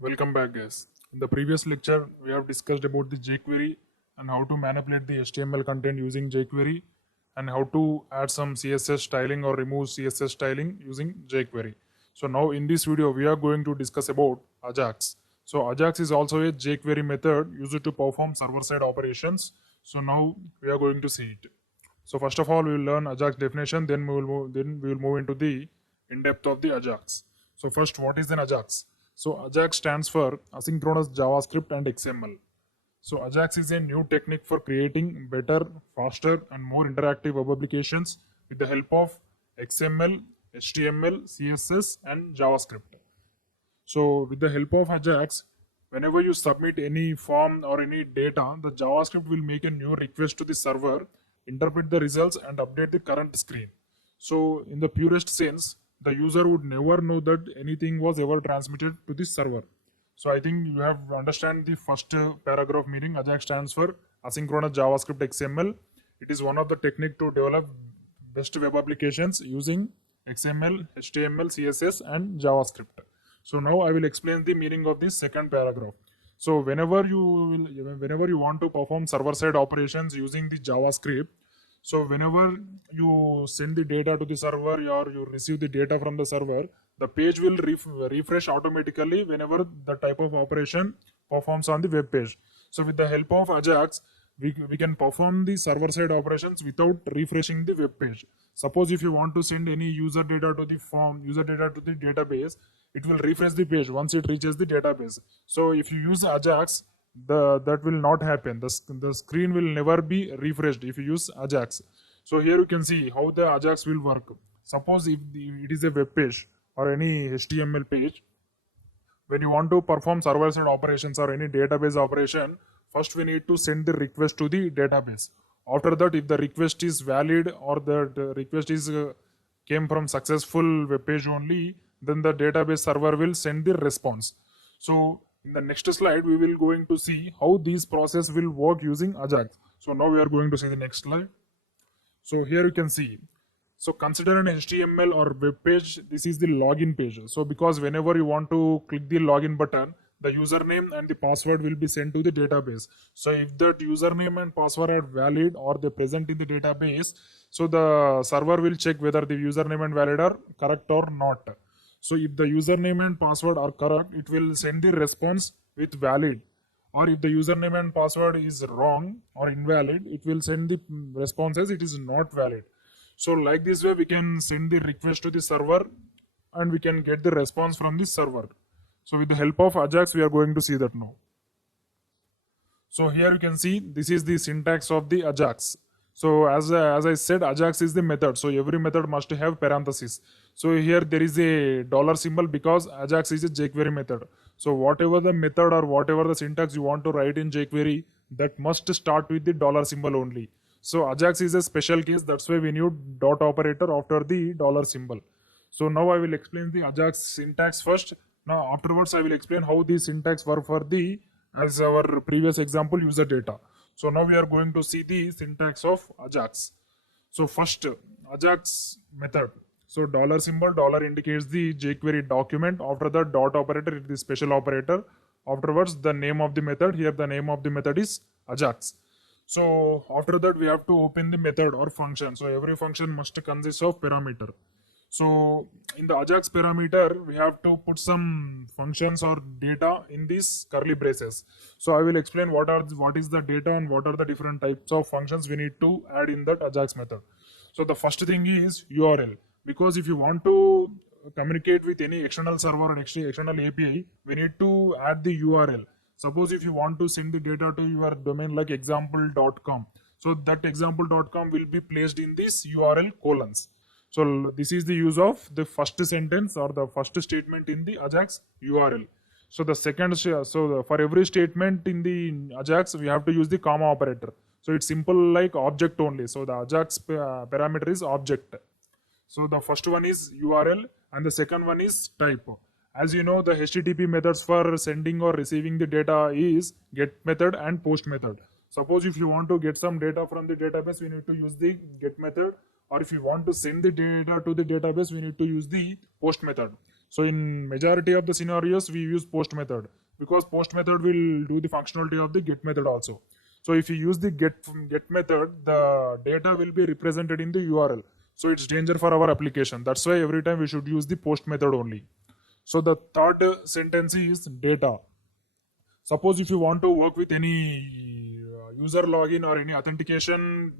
Welcome back, guys. In the previous lecture, we have discussed about the jQuery and how to manipulate the HTML content using jQuery and how to add some CSS styling or remove CSS styling using jQuery. So now in this video, we are going to discuss about Ajax. So Ajax is also a jQuery method used to perform server-side operations. So now we are going to see it. So first of all, we will learn Ajax definition. Then we will move into the in-depth of the Ajax. So first, what is an Ajax? So Ajax stands for asynchronous JavaScript and XML. So Ajax is a new technique for creating better, faster, and more interactive web applications with the help of XML, HTML, CSS, and JavaScript. So with the help of Ajax, whenever you submit any form or any data, the JavaScript will make a new request to the server, interpret the results, and update the current screen. So in the purest sense, the user would never know that anything was ever transmitted to the server. So I think you have understand the first paragraph meaning. Ajax stands for asynchronous JavaScript XML. It is one of the technique to develop best web applications using XML, HTML, CSS, and JavaScript. So now I will explain the meaning of this second paragraph. So whenever you want to perform server-side operations using the JavaScript, so whenever you send the data to the server or you receive the data from the server, the page will refresh automatically whenever the type of operation performs on the web page. So with the help of Ajax, we can perform the server-side operations without refreshing the web page. Suppose if you want to send any user data to the form, user data to the database, it will refresh the page once it reaches the database. So if you use Ajax, that will not happen. The screen will never be refreshed if you use Ajax. So here you can see how the Ajax will work. Suppose if it is a web page or any HTML page, when you want to perform server-side operations or any database operation, first we need to send the request to the database. After that, if the request is valid or the request is came from successful web page only, then the database server will send the response. So in the next slide, we will going to see how this process will work using Ajax. So now we are going to see the next slide. So here you can see. So consider an HTML or web page. This is the login page. So because whenever you want to click the login button, the username and the password will be sent to the database. So if that username and password are valid or they present in the database, so the server will check whether the username and valid are correct or not. So if the username and password are correct, it will send the response with valid. Or if the username and password is wrong or invalid, it will send the response as it is not valid. So like this way, we can send the request to the server and we can get the response from the server. So with the help of Ajax, we are going to see that now. So here you can see this is the syntax of the Ajax. So as I said, Ajax is the method. So every method must have parentheses. So here there is a dollar symbol because Ajax is a jQuery method. So whatever the method or whatever the syntax you want to write in jQuery, that must start with the dollar symbol only. So Ajax is a special case. That's why we need dot operator after the dollar symbol. So now I will explain the Ajax syntax first. Now afterwards I will explain how the syntax work for the as our previous example user data. So now we are going to see the syntax of Ajax. So first Ajax method. So dollar symbol, dollar indicates the jQuery document. After that dot operator is the special operator. Afterwards the name of the method. Here the name of the method is Ajax. So after that we have to open the method or function. So every function must consist of parameter. So in the Ajax parameter, we have to put some functions or data in these curly braces. So I will explain what is the data and what are the different types of functions we need to add in that Ajax method. So the first thing is URL, because if you want to communicate with any external server or external API, we need to add the URL. Suppose if you want to send the data to your domain like example.com, so that example.com will be placed in this URL colons. So this is the use of the first sentence or the first statement in the Ajax URL. So the second, for every statement in the Ajax, we have to use the comma operator. So it's simple like object only. So the Ajax parameter is object. So the first one is URL and the second one is type. As you know, the HTTP methods for sending or receiving the data is get method and post method. Suppose if you want to get some data from the database, we need to use the get method, or if you want to send the data to the database, we need to use the post method. So in majority of the scenarios, we use post method because post method will do the functionality of the get method also. So if you use the get method, the data will be represented in the URL. So it's danger for our application. That's why every time we should use the post method only. So the third sentence is data. Suppose if you want to work with any user login or any authentication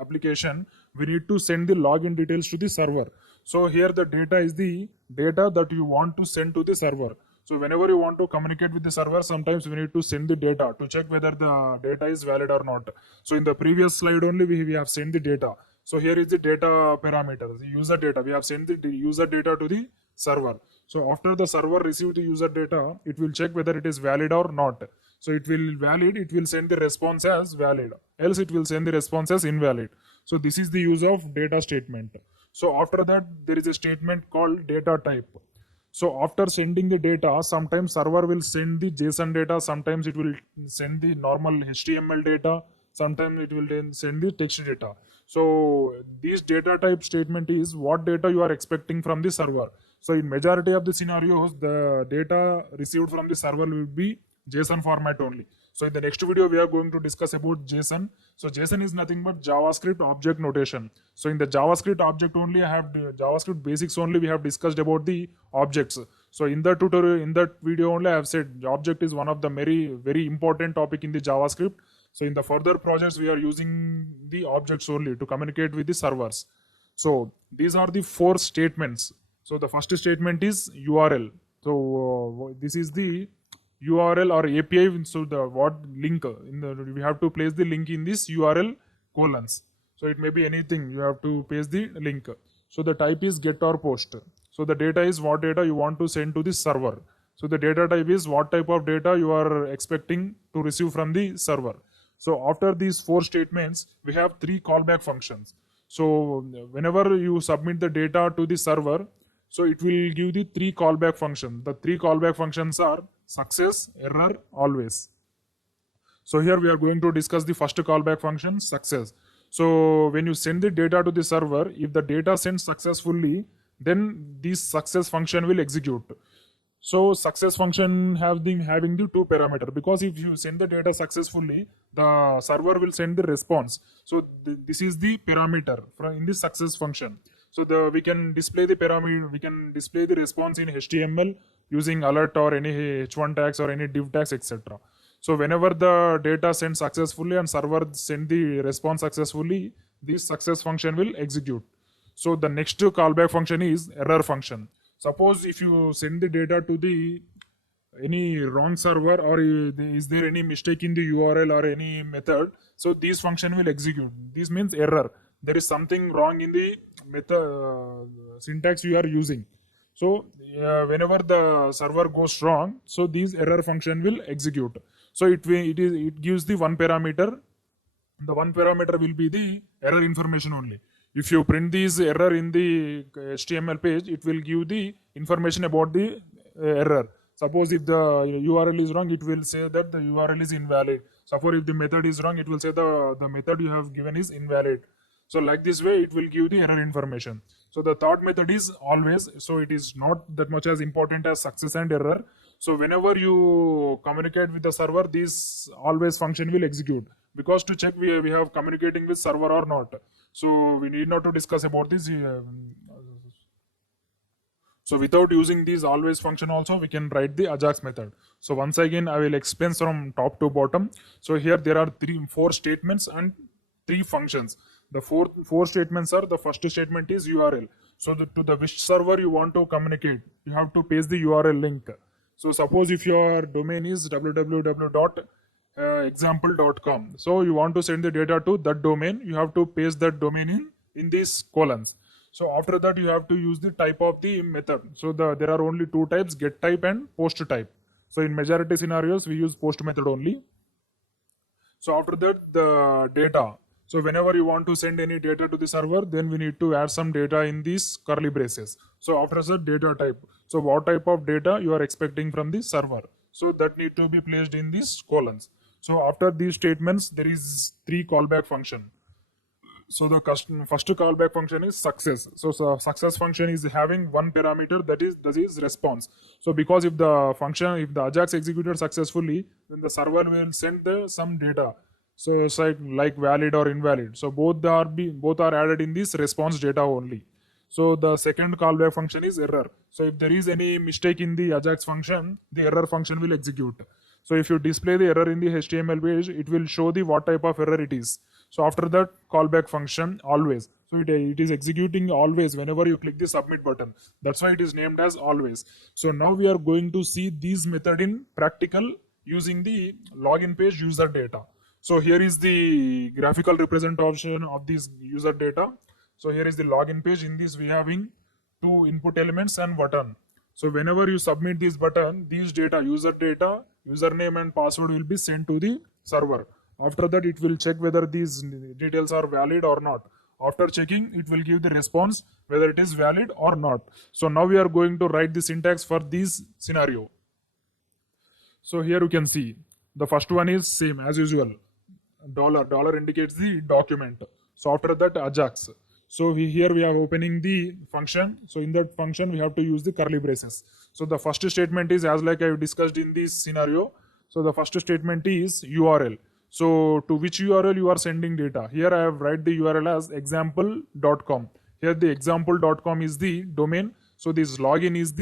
application, we need to send the login details to the server. So here the data is the data that you want to send to the server. So whenever you want to communicate with the server, sometimes we need to send the data to check whether the data is valid or not. So in the previous slide only we have sent the data. So here is the data parameter, the user data. We have sent the user data to the server. So after the server receive the user data, it will check whether it is valid or not. So it will valid, it will send the response as valid. Else it will send the response as invalid. So this is the use of data statement. So after that, there is a statement called data type. So after sending the data, sometimes server will send the JSON data, sometimes it will send the normal HTML data, sometimes it will then send the text data. So this data type statement is what data you are expecting from the server. So in majority of the scenarios, the data received from the server will be JSON format only. So in the next video, we are going to discuss about JSON. So JSON is nothing but JavaScript object notation. So in the JavaScript object only, I have the JavaScript basics only. We have discussed about the objects. So in the tutorial, in that video only, I have said object is one of the very important topic in the JavaScript. So in the further projects, we are using the objects only to communicate with the servers. So these are the 4 statements. So the first statement is URL. So this is the URL or API. So the what link in the we have to place the link in this URL colons. So it may be anything. You have to paste the link. So the type is get or post. So the data is what data you want to send to the server. So the data type is what type of data you are expecting to receive from the server. So after these 4 statements, we have 3 callback functions. So whenever you submit the data to the server, so it will give the 3 callback functions. The 3 callback functions are success, error, always. So here we are going to discuss the first callback function, success. So when you send the data to the server, if the data sends successfully, then this success function will execute. So success function having the 2 parameter, because if you send the data successfully, the server will send the response. So this is the parameter in this success function. So we can display the parameter, we can display the response in HTML using alert or any h1 tags or any div tags, etc. So whenever the data sends successfully and server send the response successfully, this success function will execute. So the next callback function is error function. Suppose if you send the data to the any wrong server or is there any mistake in the URL or any method, so this function will execute. This means error. There is something wrong in the method syntax you are using. So whenever the server goes wrong, so this error function will execute. So it gives the 1 parameter. The 1 parameter will be the error information only. If you print this error in the HTML page, it will give the information about the error. Suppose if the URL is wrong, it will say that the URL is invalid. Suppose if the method is wrong, it will say the method you have given is invalid. So like this way, it will give the error information. So the third method is always. So it is not that much as important as success and error. So whenever you communicate with the server, this always function will execute, because to check we have communicating with server or not. So we need not to discuss about this. So without using this always function also, we can write the Ajax method. So once again, I will explain from top to bottom. So here there are 4 statements and 3 functions. The four statements are, the first statement is URL. So to the which server you want to communicate, you have to paste the URL link. So suppose if your domain is www.example.com, so you want to send the data to that domain, you have to paste that domain in these colons. So after that, you have to use the type of the method. So there are only 2 types, get type and post type. So in majority scenarios, we use post method only. So after that, the data. So whenever you want to send any data to the server, then we need to add some data in these curly braces. So after that, data type. So what type of data you are expecting from the server. So that need to be placed in these colons. So after these statements, there is 3 callback function. So the first callback function is success. So success function is having one parameter, that is response. So because if the Ajax executed successfully, then the server will send some data. So it's like valid or invalid. So both are added in this response data only. So the second callback function is error. So if there is any mistake in the Ajax function, the error function will execute. So if you display the error in the HTML page, it will show the what type of error it is. So after that, callback function always. So it is executing always whenever you click the submit button. That's why it is named as always. So now we are going to see this method in practical using the login page user data. So here is the graphical representation of this user data. So here is the login page. In this we having two input elements and button. So whenever you submit this button, these data, username and password will be sent to the server. After that, it will check whether these details are valid or not. After checking, it will give the response whether it is valid or not. So now we are going to write the syntax for this scenario. So here you can see the first one is same as usual. Dollar indicates the document. So after that, Ajax. So here we are opening the function. So in that function, we have to use the curly braces. So the first statement is as like I discussed in this scenario. So the first statement is URL. So to which URL you are sending data. Here I have write the URL as example.com. Here the example.com is the domain. So this login is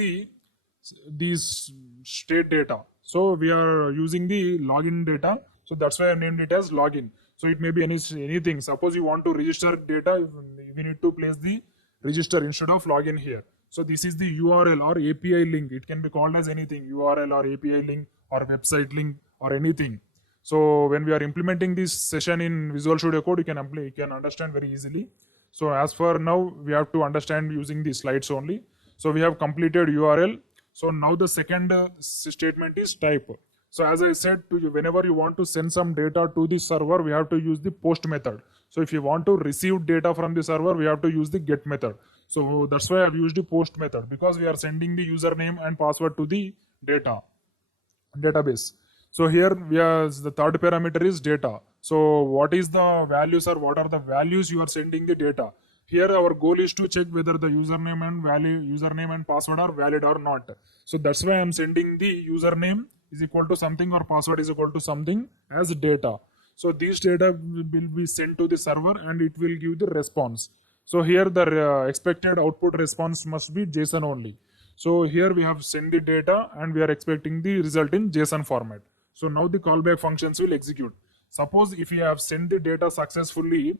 this state data. So we are using the login data. So that's why I named it as login. So it may be anything. Suppose you want to register data, we need to place the register instead of login here. So this is the URL or API link. It can be called as anything, URL or API link or website link or anything. So when we are implementing this session in Visual Studio Code, you can understand very easily. So as for now, we have to understand using the slides only. So we have completed URL. So now the second statement is type. So as I said to you, whenever you want to send some data to the server, we have to use the post method. So if you want to receive data from the server, we have to use the get method. So that's why I've used the post method, because we are sending the username and password to the database. So here the third parameter is data. So what is the values or what are the values you are sending the data? Here our goal is to check whether the username and password are valid or not. So that's why I'm sending the username is equal to something or password is equal to something as data. So these data will be sent to the server and it will give the response. So here the expected output response must be JSON only. So here we have sent the data and we are expecting the result in JSON format. So now the callback functions will execute. Suppose if you have sent the data successfully,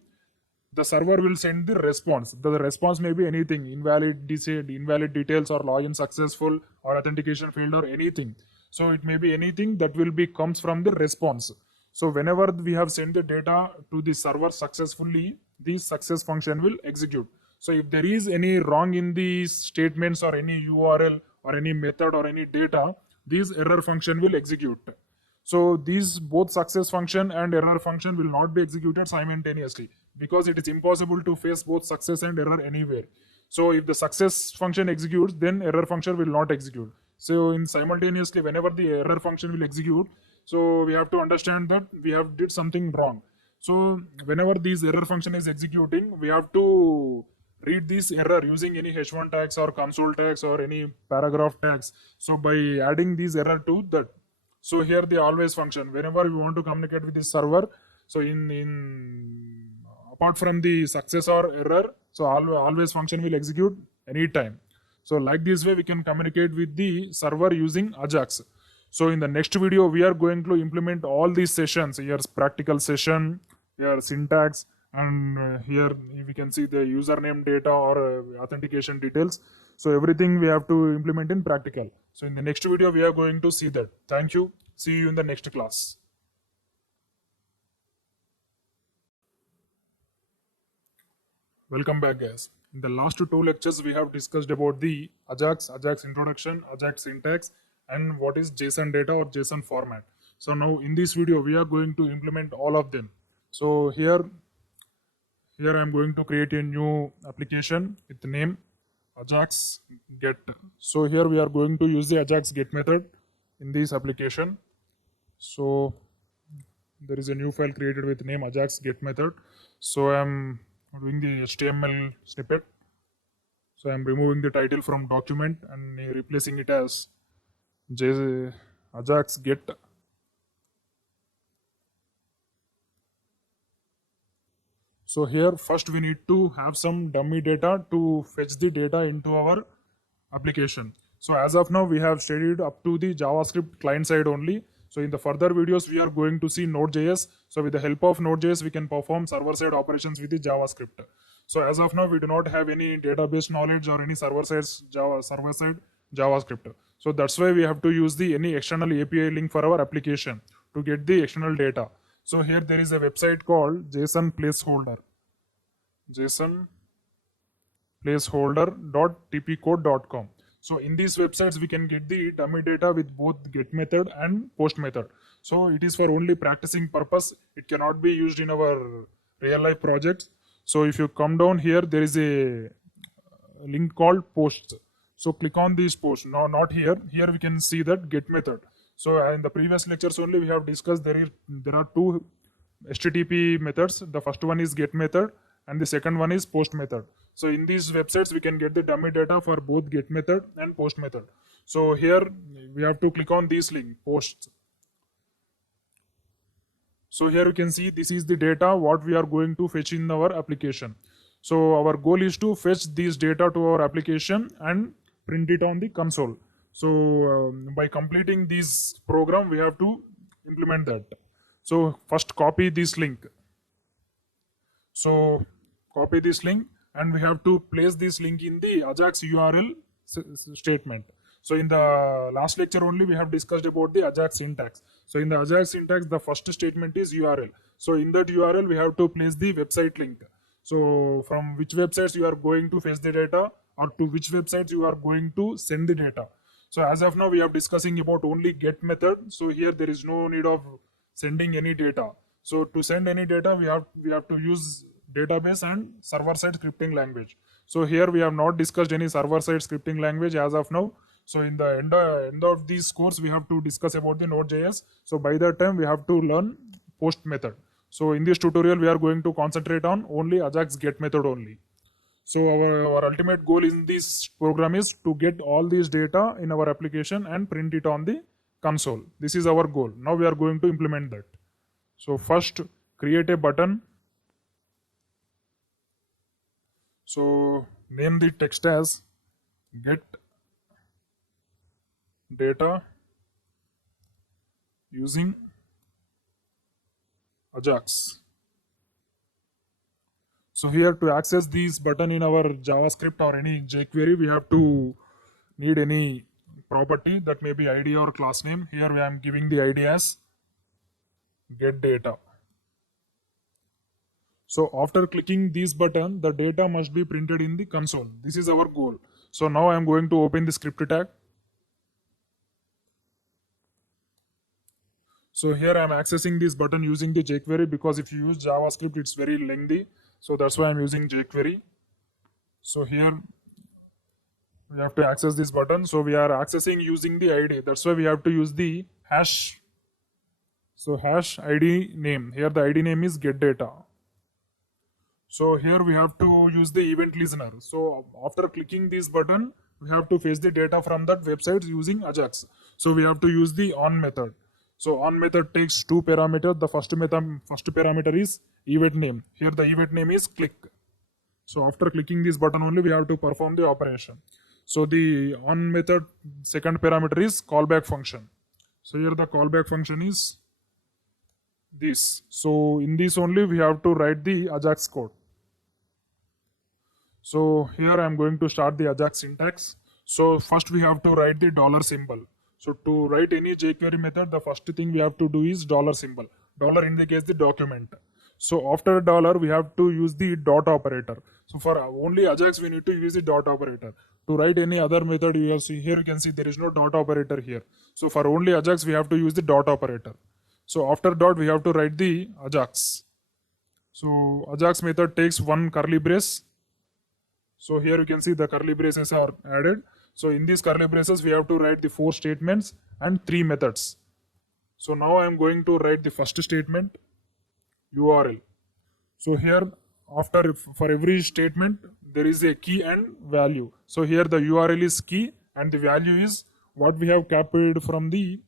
the server will send the response. The response may be anything, invalid details or login successful or authentication failed or anything. So it may be anything that will be comes from the response. So whenever we have sent the data to the server successfully, the success function will execute. So if there is any wrong in these statements or any URL or any method or any data, this error function will execute. So these both success function and error function will not be executed simultaneously, because it is impossible to face both success and error anywhere. So if the success function executes, then error function will not execute. So in simultaneously, whenever the error function will execute, so we have to understand that we have did something wrong. So whenever this error function is executing, we have to read this error using any h1 tags or console tags or any paragraph tags. So by adding this error to that, so here the always function, whenever we want to communicate with the server, so in apart from the success or error, so always function will execute anytime. So like this way we can communicate with the server using Ajax. So in the next video we are going to implement all these sessions. Here's practical session, here syntax, and here we can see the username data or authentication details. So everything we have to implement in practical. So in the next video we are going to see that. Thank you. See you in the next class. Welcome back, guys. In the last two lectures we have discussed about the Ajax introduction, Ajax syntax, and what is JSON data or JSON format. So now in this video we are going to implement all of them. So here I'm going to create a new application with the name Ajax get. So here we are going to use the Ajax get method in this application. So there is a new file created with the name Ajax get method. So I'm doing the HTML snippet. So I'm removing the title from document and replacing it as Ajax get. So here first we need to have some dummy data to fetch the data into our application. So as of now we have studied up to the JavaScript client side only. So in the further videos we are going to see Node.js. So with the help of Node.js we can perform server side operations with the JavaScript. So as of now we do not have any database knowledge or any server side JavaScript. So that's why we have to use the any external API link for our application to get the external data. So here there is a website called Json placeholder. Json placeholder.tpcode.com. So in these websites we can get the dummy data with both get method and post method. So it is for only practicing purpose. It cannot be used in our real life projects. So if you come down here, there is a link called posts. So click on these posts. No, not here. Here we can see that get method. So in the previous lectures only we have discussed there are two HTTP methods. The first one is get method and the second one is post method. So in these websites we can get the dummy data for both get method and post method. So here we have to click on this link, posts. So here you can see this is the data what we are going to fetch in our application. So our goal is to fetch these data to our application and print it on the console. So by completing this program we have to implement that. So first copy this link. So copy this link and we have to place this link in the Ajax URL statement. So in the last lecture only we have discussed about the Ajax syntax. So in the Ajax syntax the first statement is URL. So in that URL we have to place the website link. So from which websites you are going to fetch the data or to which websites you are going to send the data. So as of now we are discussing about only get method. So here there is no need of sending any data. So to send any data we have to use database and server side scripting language. So here we have not discussed any server side scripting language as of now. So in the end of this course we have to discuss about the Node.js. So by that time we have to learn post method. So in this tutorial we are going to concentrate on only Ajax get method only. So our ultimate goal in this program is to get all these data in our application and print it on the console. This is our goal. Now we are going to implement that. So first create a button. So name the text as get data using Ajax. So here to access this button in our JavaScript or any jQuery, we have to need any property that may be ID or class name. Here I am giving the ID as get data. So after clicking this button, the data must be printed in the console. This is our goal. So now I am going to open the script tag. So here I am accessing this button using the jQuery because if you use JavaScript, it's very lengthy. So that's why I'm using jQuery. So here we have to access this button. So we are accessing using the ID. That's why we have to use the hash. So hash ID name. Here the ID name is get data. So here we have to use the event listener. So after clicking this button, we have to fetch the data from that website using Ajax. So we have to use the on method. So on method takes two parameters. The first parameter is event name. Here the event name is click. So after clicking this button only we have to perform the operation. So the on method second parameter is callback function. So here the callback function is this. So in this only we have to write the Ajax code. So here I am going to start the Ajax syntax. So first we have to write the dollar symbol. So to write any jQuery method, the first thing we have to do is dollar symbol. Dollar indicates the document. So after dollar, we have to use the dot operator. So for only Ajax, we need to use the dot operator. To write any other method, you see here you can see there is no dot operator here. So for only Ajax, we have to use the dot operator. So after dot, we have to write the Ajax. So Ajax method takes one curly brace. So here you can see the curly braces are added. So in these curly braces, we have to write the 4 statements and 3 methods. So now I am going to write the first statement, URL. So here after for every statement there is a key and value. So here the URL is key and the value is what we have copied from the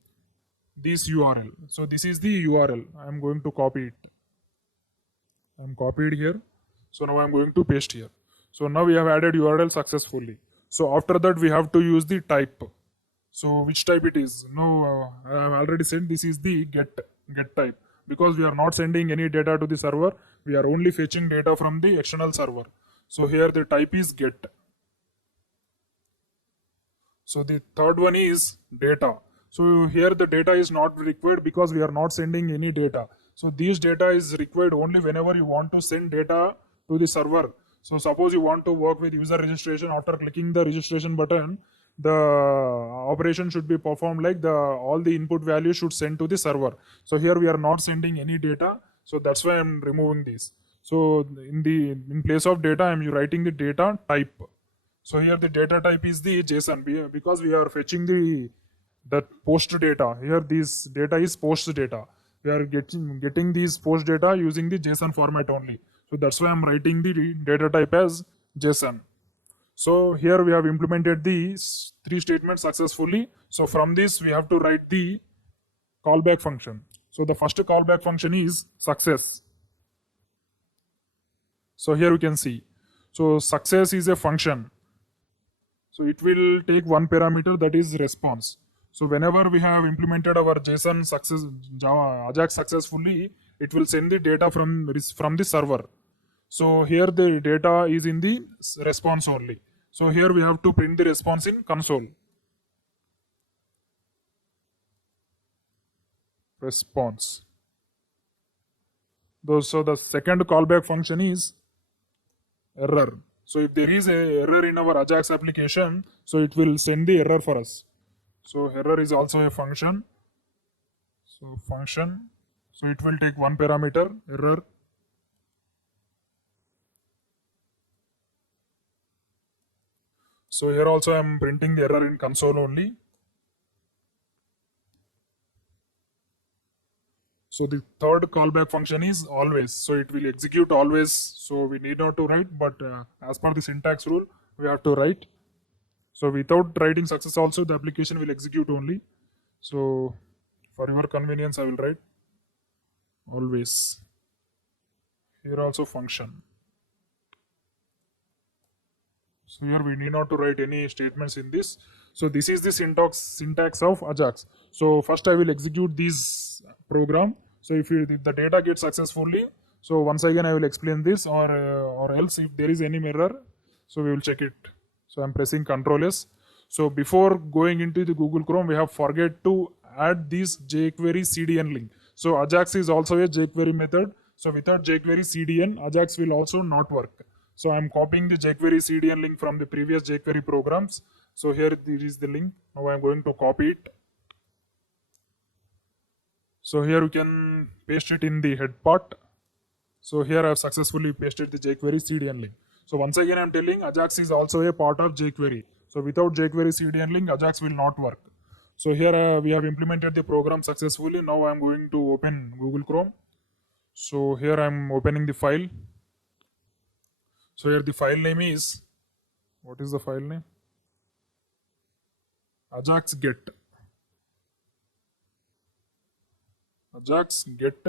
this URL. So this is the URL. I am going to copy it. I am copied here. So now I am going to paste here. So now we have added URL successfully. So after that we have to use the type. So which type it is? No, I have already said this is the get type, because we are not sending any data to the server. We are only fetching data from the external server. So here the type is get. So the third one is data. So here the data is not required because we are not sending any data. So this data is required only whenever you want to send data to the server. So suppose you want to work with user registration. After clicking the registration button, the operation should be performed like all the input values should send to the server. So here we are not sending any data. So that's why I'm removing this. So in place of data, I'm writing the data type. So here the data type is the JSON, because we are fetching that post data. Here this data is post data. We are getting these post data using the JSON format only. So that's why I'm writing the data type as JSON. So here we have implemented these 3 statements successfully. So from this we have to write the callback function. So the first callback function is success. So here you can see. So success is a function. So it will take one parameter, that is response. So whenever we have implemented our JSON Java Ajax successfully, it will send the data from the server. So here the data is in the response only. So here we have to print the response in console. Response. So the second callback function is error. So if there is a error in our Ajax application, so it will send the error for us. So error is also a function. So function. So it will take one parameter, error. So here also I am printing the error in console only. So the third callback function is always. So it will execute always. So we need not to write, but as per the syntax rule, we have to write. So without writing success also, the application will execute only. So for your convenience, I will write always. Here also function. So here we need not to write any statements in this. So this is the syntax of Ajax. So first I will execute this program. So if the data gets successfully, so once again I will explain this, or else if there is any error, so we will check it. So I'm pressing Ctrl S. So before going into the Google Chrome, we have forget to add this jQuery CDN link. So Ajax is also a jQuery method. So without jQuery CDN, Ajax will also not work. So I'm copying the jQuery CDN link from the previous jQuery programs. So here there is the link. Now I'm going to copy it. So here you can paste it in the head part. So here I have successfully pasted the jQuery CDN link. So once again I'm telling Ajax is also a part of jQuery. So without jQuery CDN link, Ajax will not work. So here we have implemented the program successfully. Now I'm going to open Google Chrome. So here I'm opening the file. So here the file name is, what is the file name? Ajax get. Ajax get.html.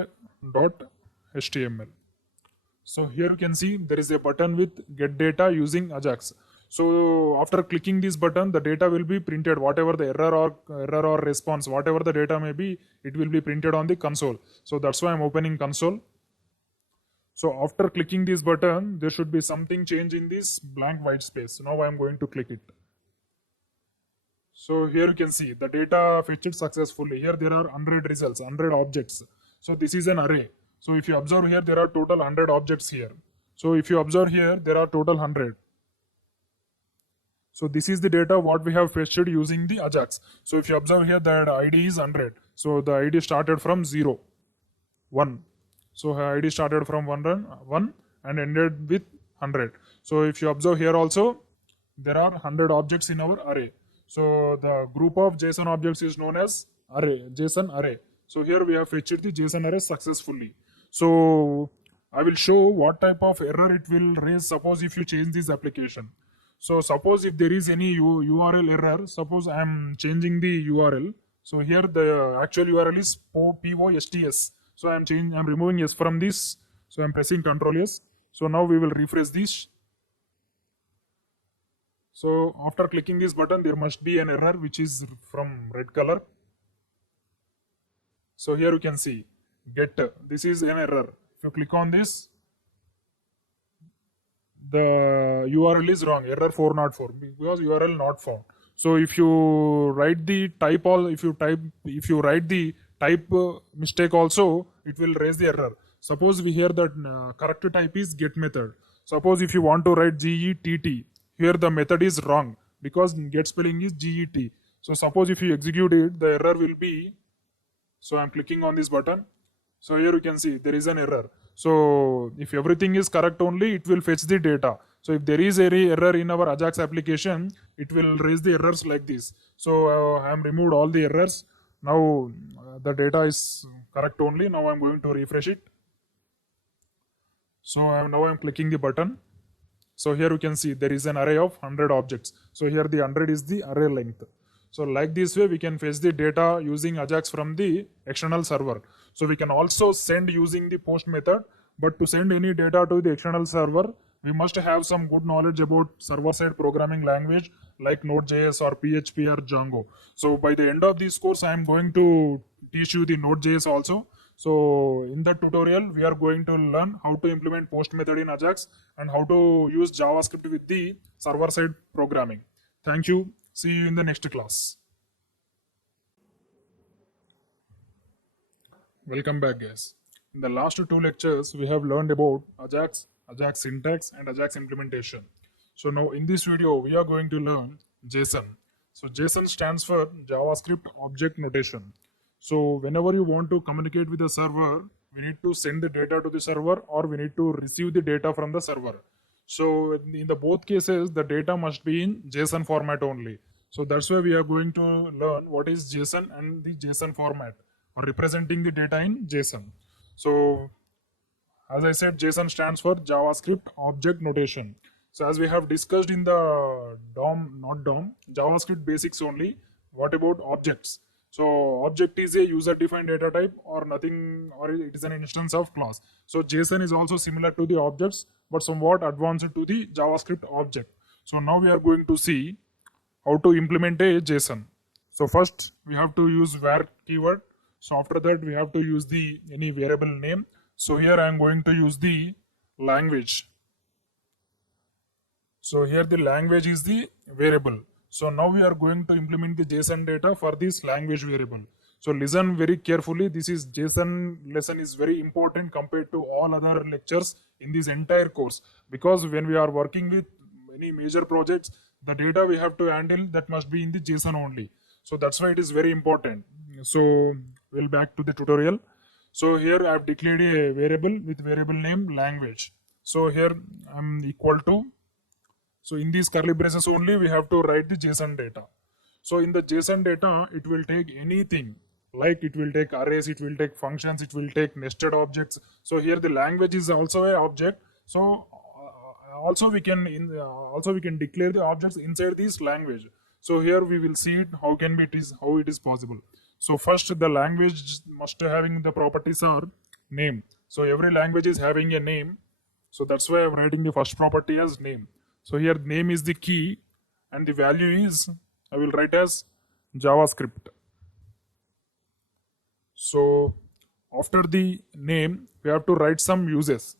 So here you can see there is a button with get data using Ajax. So after clicking this button, the data will be printed. Whatever the error or response, whatever the data may be, it will be printed on the console. So that's why I'm opening console. So after clicking this button, there should be something change in this blank white space. Now I'm going to click it. So here you can see the data fetched successfully. Here there are 100 results, 100 objects. So this is an array. So if you observe here, there are total 100 objects here. So if you observe here, there are total 100. So this is the data what we have fetched using the Ajax. So if you observe here, that ID is 100. So the ID started from 0, 1. So ID started from 1 and ended with 100. So if you observe here also, there are 100 objects in our array. So the group of JSON objects is known as array, JSON array. So here we have fetched the JSON array successfully. So I will show what type of error it will raise. Suppose if you change this application. So suppose if there is any URL error, suppose I am changing the URL. So here the actual URL is POSTS. So I am removing S from this. So I am pressing Ctrl S. So now we will refresh this. So after clicking this button, there must be an error which is from red color. So here you can see get. This is an error. If you click on this, the URL is wrong, error 404, because URL not found. So if you write the type if you write the type mistake also, it will raise the error. Suppose we hear that correct type is get method. Suppose if you want to write GETT, here the method is wrong because get spelling is GET. So suppose if you execute it, the error will be. So I'm clicking on this button. So here you can see there is an error. So if everything is correct only, it will fetch the data. So if there is any error in our Ajax application, it will raise the errors like this. So I am removed all the errors. Now the data is correct only. Now I'm going to refresh it. So now I'm clicking the button. So here you can see there is an array of 100 objects. So here the 100 is the array length. So like this way, we can fetch the data using Ajax from the external server. So we can also send using the post method, but to send any data to the external server, we must have some good knowledge about server-side programming language like Node.js or PHP or Django. So by the end of this course, I am going to teach you the Node.js also. So in that tutorial, we are going to learn how to implement post method in Ajax and how to use JavaScript with the server-side programming. Thank you. See you in the next class. Welcome back, guys. In the last two lectures, we have learned about Ajax, Ajax syntax, and Ajax implementation. So now in this video, we are going to learn JSON. So JSON stands for JavaScript Object Notation. So whenever you want to communicate with the server, we need to send the data to the server or we need to receive the data from the server. So in the both cases, the data must be in JSON format only. So that's why we are going to learn what is JSON and the JSON format, or representing the data in JSON. So as I said, JSON stands for JavaScript Object Notation. So as we have discussed in the JavaScript basics only, what about objects? So object is a user-defined data type or nothing, or it is an instance of class. So JSON is also similar to the objects, but somewhat advanced to the JavaScript object. So now we are going to see how to implement a JSON. So first we have to use var keyword. So after that we have to use the any variable name. So here I am going to use the language. So here the language is the variable. So now we are going to implement the JSON data for this language variable. So listen very carefully. This is JSON lesson is very important compared to all other lectures in this entire course, because when we are working with any major projects, the data we have to handle that must be in the JSON only. So that's why it is very important. So we'll back to the tutorial. So here I have declared a variable with variable name language. So here I'm equal to. So in these curly braces only, we have to write the JSON data. So in the JSON data, it will take anything, like it will take arrays, it will take functions, it will take nested objects. So here the language is also a object. So also we can declare the objects inside this language. So here we will see it how it is possible. So first the language must having the properties are name. So every language is having a name. So that's why I'm writing the first property as name. So here name is the key and the value is, I will write as JavaScript. So after the name, we have to write some uses.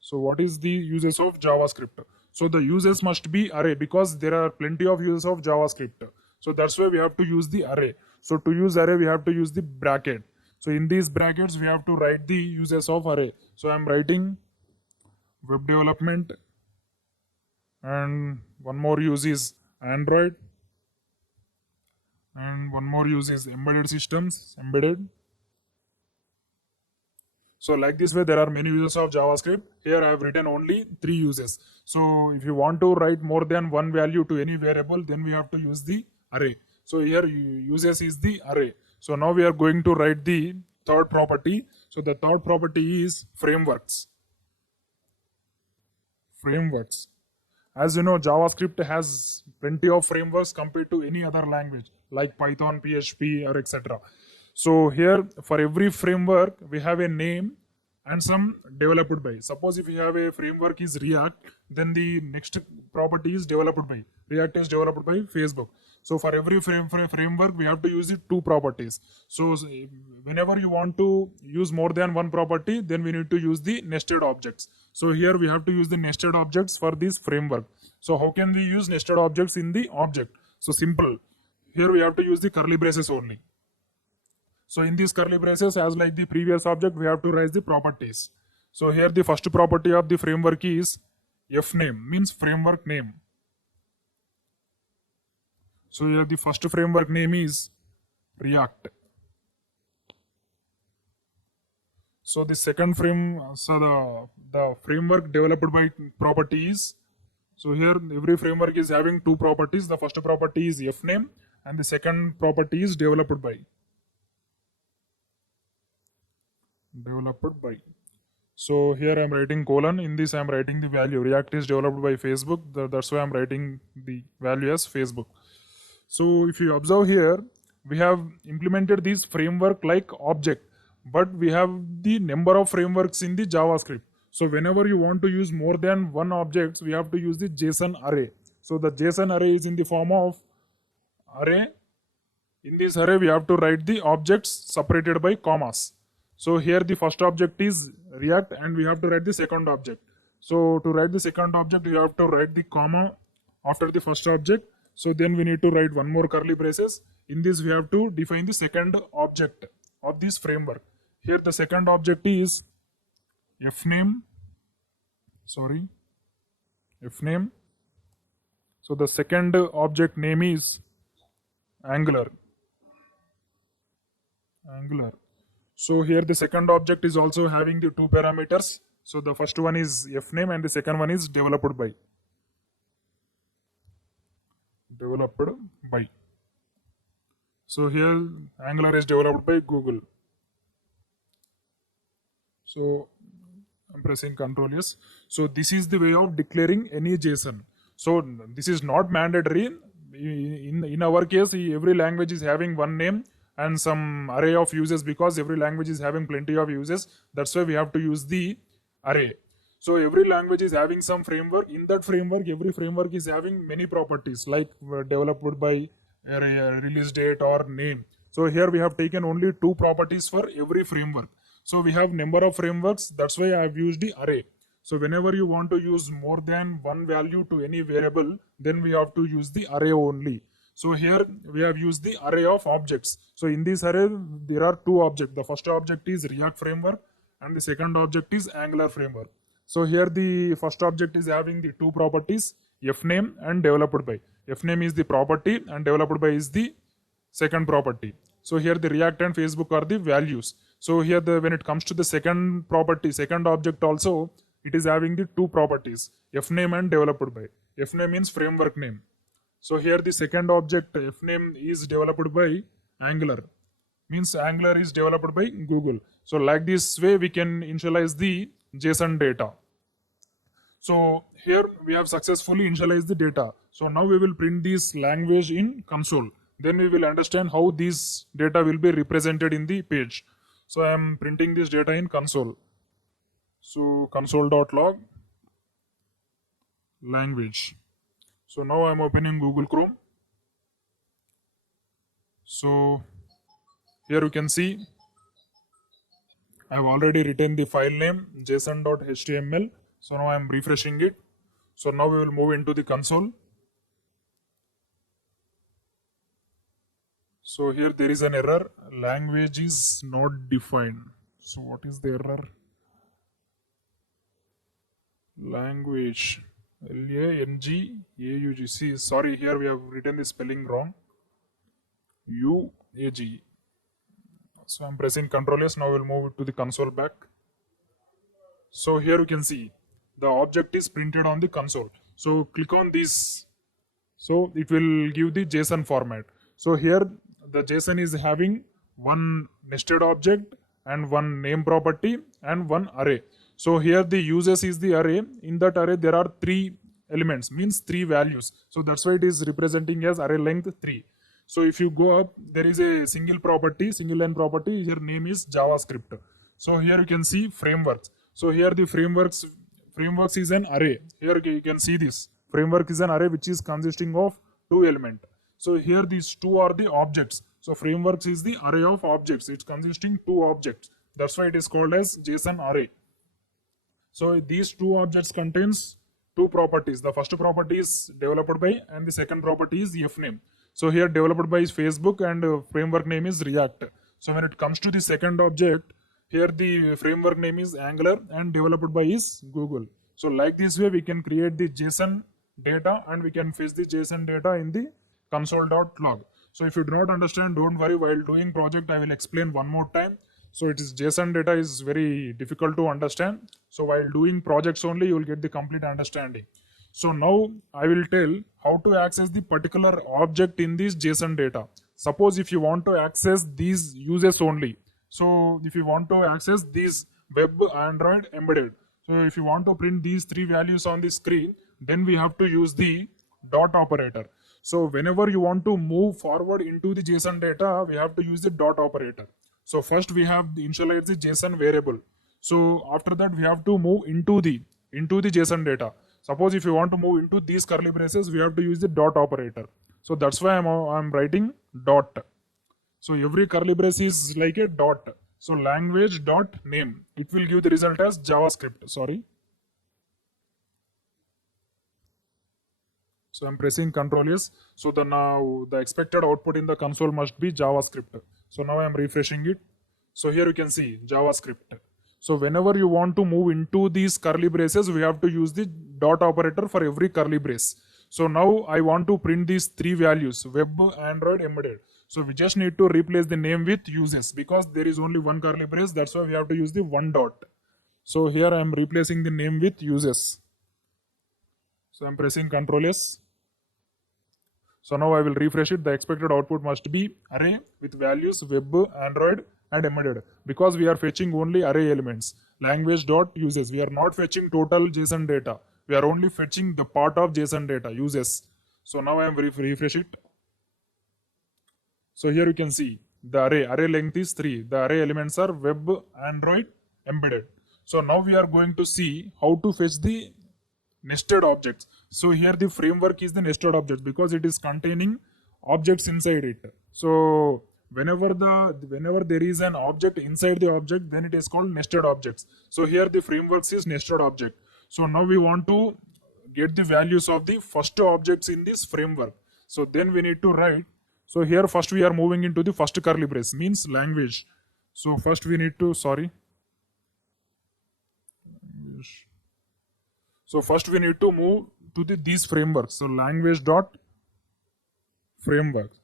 So what is the uses of JavaScript? So the uses must be array, because there are plenty of uses of JavaScript. So that's why we have to use the array. So to use array, we have to use the bracket. So in these brackets, we have to write the uses of array. So I'm writing web development, and one more use is Android, and one more use is embedded systems, embedded. So like this way, there are many uses of JavaScript. Here I have written only 3 uses. So if you want to write more than one value to any variable, then we have to use the array. So here uses is the array. So now we are going to write the third property. So the third property is frameworks. Frameworks. As you know, JavaScript has plenty of frameworks compared to any other language like Python, PHP, or etc. So here, for every framework, we have a name and some developed by. Suppose if you have a framework is React, then the next property is developed by. React is developed by Facebook. So for every framework, we have to use it two properties. So whenever you want to use more than one property, then we need to use the nested objects. So here we have to use the nested objects for this framework. So how can we use nested objects in the object? So simple. Here we have to use the curly braces only. So in these curly braces, as like the previous object, we have to write the properties. So here the first property of the framework is fname, means framework name. So here the first framework name is React. So the second the framework developed by property is, so here every framework is having two properties. The first property is fname and the second property is developed by. So here I am writing colon. In this I am writing the value. React is developed by Facebook. That's why I am writing the value as Facebook. So if you observe here, we have implemented this framework like object, but we have the number of frameworks in the JavaScript. So whenever you want to use more than one objects, we have to use the JSON array. So the JSON array is in the form of array. In this array, we have to write the objects separated by commas. So here the first object is React and we have to write the second object. So to write the second object, you have to write the comma after the first object. So then we need to write one more curly braces. In this, we have to define the second object of this framework. Here the second object is fname. So the second object name is Angular. So here the second object is also having the two parameters. So the first one is fname and the second one is developed by. So here Angular is developed by Google. So I'm pressing Ctrl S. So this is the way of declaring any JSON. So this is not mandatory. In our case, every language is having one name and some array of uses, because every language is having plenty of uses. That's why we have to use the array. So every language is having some framework. In that framework, every framework is having many properties like developed by release date or name. So here we have taken only two properties for every framework. So we have number of frameworks. That's why I have used the array. So whenever you want to use more than one value to any variable, then we have to use the array only. So here we have used the array of objects. So in this array, there are two objects. The first object is React framework and the second object is Angular framework. So here the first object is having the two properties, fname and developed by. Fname is the property and developed by is the second property. So here the React and Facebook are the values. So here when it comes to the second property, second object also, it is having the two properties, fname and developed by. Fname means framework name. So here the second object fname is developed by Angular, means Angular is developed by Google. So like this way we can initialize the JSON data. So here we have successfully initialized the data. So now we will print this language in console. Then we will understand how this data will be represented in the page. So I am printing this data in console. So console.log language. So now I am opening Google Chrome. So here you can see I have already written the file name json.html. So now I am refreshing it. So now we will move into the console. So here there is an error, language is not defined. So what is the error? Language, L-A-N-G-A-U-G. Sorry, here we have written the spelling wrong. U-A-G. So I'm pressing Ctrl S. Now we'll move to the console back. So here you can see the object is printed on the console. So click on this. So it will give the JSON format. So here the JSON is having one nested object and one name property and one array. So here the uses is the array. In that array there are 3 elements, means 3 values. So that's why it is representing as array length 3. So if you go up, there is a single line property. Here name is JavaScript. So here you can see frameworks. So here the frameworks is an array. Here you can see this framework is an array which is consisting of 2 elements. So here these 2 are the objects. So frameworks is the array of objects. It's consisting 2 objects. That's why it is called as JSON array. So these 2 objects contains 2 properties. The first property is developed by and the second property is fname. So here developed by is Facebook and framework name is React. So when it comes to the second object, here the framework name is Angular and developed by is Google. So like this way we can create the JSON data and we can fetch the JSON data in the console.log. So if you do not understand, don't worry, while doing project I will explain one more time. So it is JSON data is very difficult to understand. So while doing projects only you will get the complete understanding. So now I will tell how to access the particular object in this JSON data. Suppose if you want to access these uses only. So if you want to access these web, Android, embedded. So if you want to print these 3 values on the screen, then we have to use the dot operator. So whenever you want to move forward into the JSON data, we have to use the dot operator. So first we have the initialize the JSON variable. So after that we have to move into the JSON data. Suppose if you want to move into these curly braces, we have to use the dot operator. So that's why I'm writing dot. So every curly brace is like a dot. So language dot name. It will give the result as JavaScript. Sorry. So I'm pressing Ctrl S. So now the expected output in the console must be JavaScript. So now I'm refreshing it. So here you can see JavaScript. So whenever you want to move into these curly braces, we have to use the dot operator for every curly brace. So now I want to print these 3 values, web, Android, embedded. So we just need to replace the name with uses because there is only one curly brace. That's why we have to use the one dot. So here I am replacing the name with uses. So I'm pressing Ctrl S. So now I will refresh it. The expected output must be array with values web, Android and embedded because we are fetching only array elements. Language dot uses. We are not fetching total JSON data. We are only fetching the part of JSON data uses. So now I am refresh it. So here you can see the array length is 3. The array elements are web, Android, embedded. So now we are going to see how to fetch the nested objects. So here the framework is the nested object because it is containing objects inside it. So whenever there is an object inside the object, then it is called nested objects. So here the framework is nested object. So now we want to get the values of the first objects in this framework. So then we need to write. So here first we are moving into the first curly brace, means language. So first we need to, So first we need to move to these frameworks. So language dot frameworks.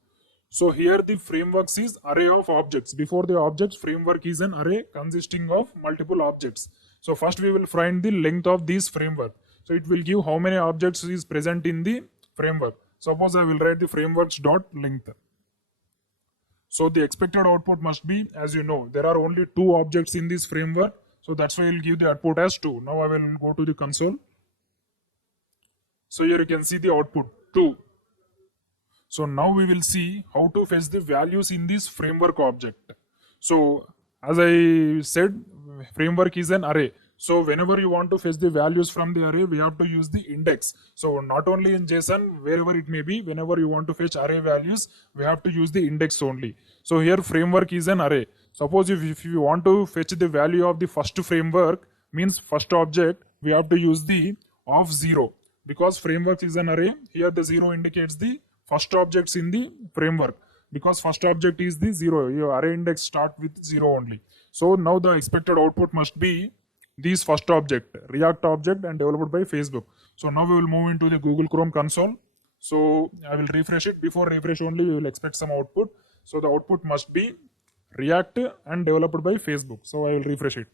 So here the frameworks is array of objects. Before the objects, framework is an array consisting of multiple objects. So first we will find the length of this framework. So it will give how many objects is present in the framework. Suppose I will write the frameworks dot length. So the expected output must be, as you know, there are only 2 objects in this framework. So that's why it will give the output as 2. Now I will go to the console. So here you can see the output 2. So now we will see how to fetch the values in this framework object. So as I said, framework is an array. So whenever you want to fetch the values from the array, we have to use the index. So not only in JSON, wherever it may be, whenever you want to fetch array values, we have to use the index only. So here framework is an array. Suppose if you want to fetch the value of the first framework, means first object, we have to use the of 0. Because framework is an array, here the 0 indicates the first objects in the framework. Because first object is the 0, your array index start with 0 only. So now the expected output must be this first object, React object and developed by Facebook. So now we will move into the Google Chrome console. So I will refresh it. Before refresh only, we will expect some output. So the output must be React and developed by Facebook. So I will refresh it.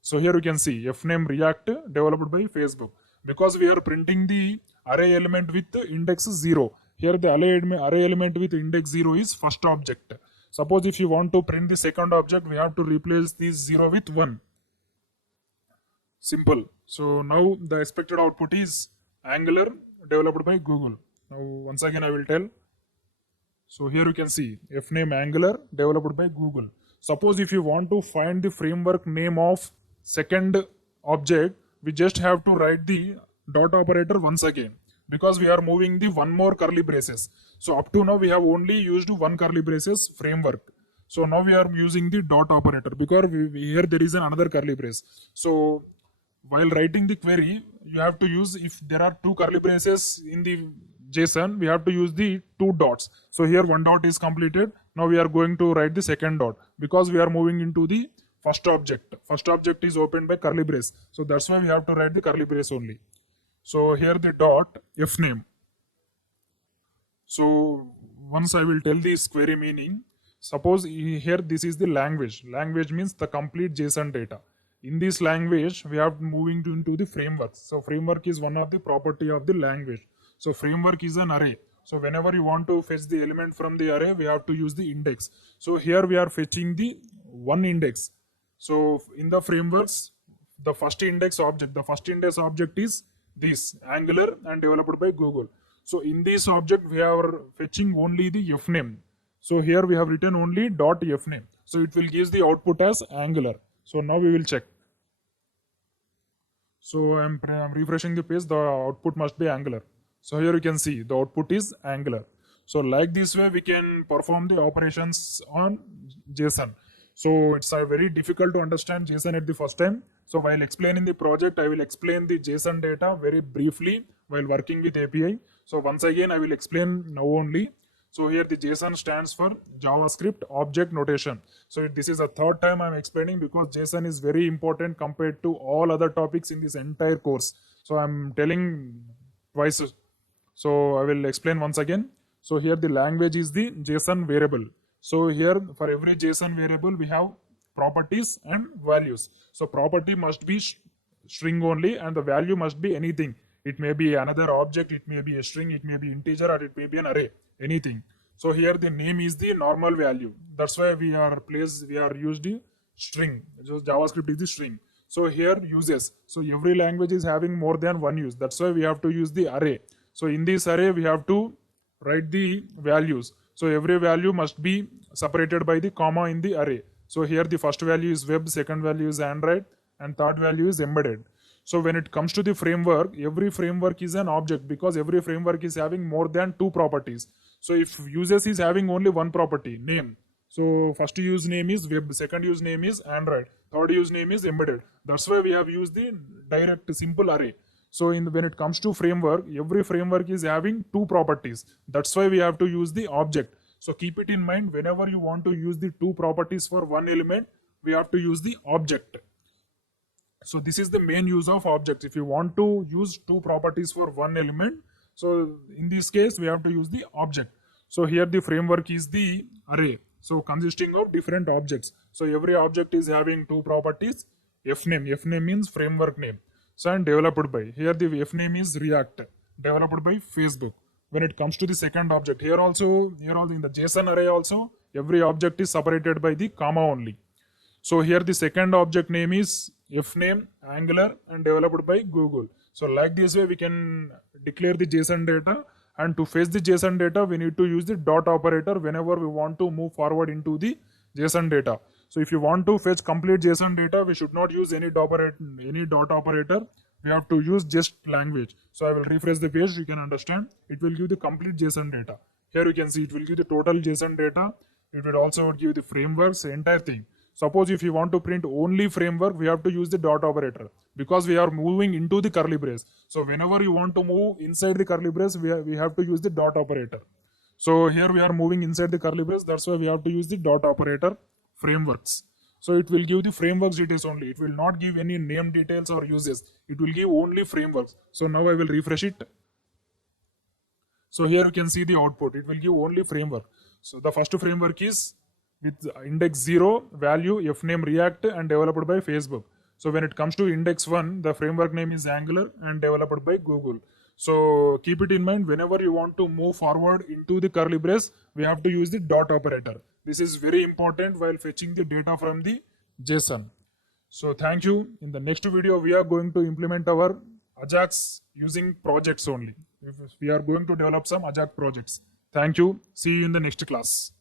So here you can see fname React developed by Facebook. Because we are printing the array element with index 0. Here the array element with index 0 is first object. Suppose if you want to print the second object, we have to replace this 0 with 1. Simple. So now the expected output is Angular developed by Google. Now once again I will tell. So here you can see fname Angular developed by Google. Suppose if you want to find the framework name of second object, we just have to write the dot operator once again, because we are moving the one more curly braces. So up to now we have only used one curly braces framework. So now we are using the dot operator because here there is another curly brace. So while writing the query, you have to use, if there are two curly braces in the JSON, we have to use the two dots. So here one dot is completed. Now we are going to write the second dot because we are moving into the first object. First object is opened by curly brace. So that's why we have to write the curly brace only. So here the dot fname. So once I will tell this query meaning, suppose here this is the language. Language means the complete JSON data. In this language, we are moving into the framework. So framework is one of the property of the language. So framework is an array. So whenever you want to fetch the element from the array, we have to use the index. So here we are fetching the one index. So in the frameworks, the first index object is this Angular and developed by Google. So in this object, we are fetching only the fname. So here we have written only dot fname. So it will give the output as Angular. So now we will check. So I'm refreshing the page, the output must be Angular. So here you can see the output is Angular. So like this way we can perform the operations on JSON. So it's very difficult to understand JSON at the first time. So while explaining the project, I will explain the JSON data very briefly while working with API. So once again, I will explain now only. So here the JSON stands for JavaScript Object Notation. So this is the third time I'm explaining because JSON is very important compared to all other topics in this entire course. So I'm telling twice. So I will explain once again. So here the language is the JSON variable. So here for every JSON variable we have properties and values. So property must be string only and the value must be anything. It may be another object, it may be a string, it may be integer, or it may be an array, anything. So here the name is the normal value. That's why we are used the string. So JavaScript is the string. So here uses. So every language is having more than one use. That's why we have to use the array. So in this array we have to write the values. So every value must be separated by the comma in the array. So here the first value is web, second value is Android, and third value is embedded. So when it comes to the framework, every framework is an object because every framework is having more than two properties. So if uses is having only one property, name. So first use name is web, second use name is Android, third use name is embedded. That's why we have used the direct simple array. So when it comes to framework, every framework is having two properties. That's why we have to use the object. So keep it in mind, whenever you want to use the two properties for one element, we have to use the object. So this is the main use of objects. If you want to use two properties for one element, so in this case we have to use the object. So here the framework is the array. So consisting of different objects. So every object is having two properties. Fname. Fname means framework name. So and developed by. Here the fname is React. Developed by Facebook. When it comes to the second object, here also in the JSON array also, every object is separated by the comma only. So here the second object name is fname Angular and developed by Google. So like this way we can declare the JSON data, and to fetch the JSON data we need to use the dot operator whenever we want to move forward into the JSON data. So if you want to fetch complete JSON data, we should not use any dot operator. We have to use just language. So I will refresh the page, you can understand. It will give the complete JSON data. Here you can see it will give the total JSON data. It will also give the frameworks, the entire thing. Suppose if you want to print only framework, we have to use the dot operator because we are moving into the curly brace. So whenever you want to move inside the curly brace, we have to use the dot operator. So here we are moving inside the curly brace. That's why we have to use the dot operator frameworks. So it will give the frameworks details only. It will not give any name details or uses. It will give only frameworks. So now I will refresh it. So here you can see the output. It will give only framework. So the first framework is with index 0, value, fname React and developed by Facebook. So when it comes to index 1, the framework name is Angular and developed by Google. So keep it in mind, whenever you want to move forward into the curly brace, we have to use the dot operator. This is very important while fetching the data from the JSON. So thank you. In the next video, we are going to implement our Ajax using projects only. We are going to develop some Ajax projects. Thank you. See you in the next class.